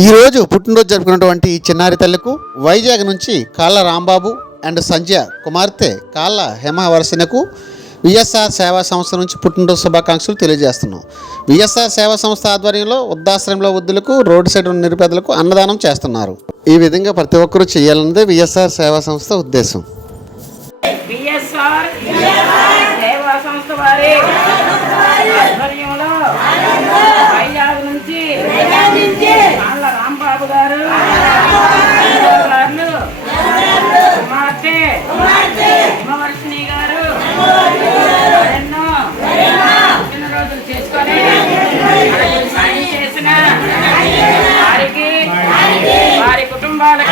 ఈరోజు పుట్టినరోజు జరుపుకున్నటువంటి ఈ చిన్నారి తల్లికు వైజాగ్ నుంచి కాళ్ళ రాంబాబు అండ్ సంధ్య కుమార్తె కాళ్ళ హేమవర్షినకు విఎస్ఆర్ సేవా సంస్థ నుంచి పుట్టినరోజు శుభాకాంక్షలు తెలియజేస్తున్నాం. విఎస్ఆర్ సేవా సంస్థ ఆధ్వర్యంలో వృద్ధాశ్రమంలో వృద్ధులకు రోడ్డు సైడ్ ఉన్న నిరుపేదలకు అన్నదానం చేస్తున్నారు. ఈ విధంగా ప్రతి ఒక్కరూ చేయాలన్నదే విఎస్ఆర్ సేవా సంస్థ ఉద్దేశం. సేవా సంస్థ వారి ఆధ్వర్యంలో వైజాగ్ నుంచి రాంబాబు గారు. గారు. కుమార్తె. హిమవర్షిణి గారు. ఎన్నో పుట్టినరోజులు చేసుకొని సాయం చేసిన వారికి వారి కుటుంబాలకి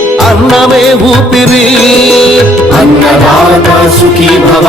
అన్నమే ఊపిరి అన్నదాత సుఖీ భవ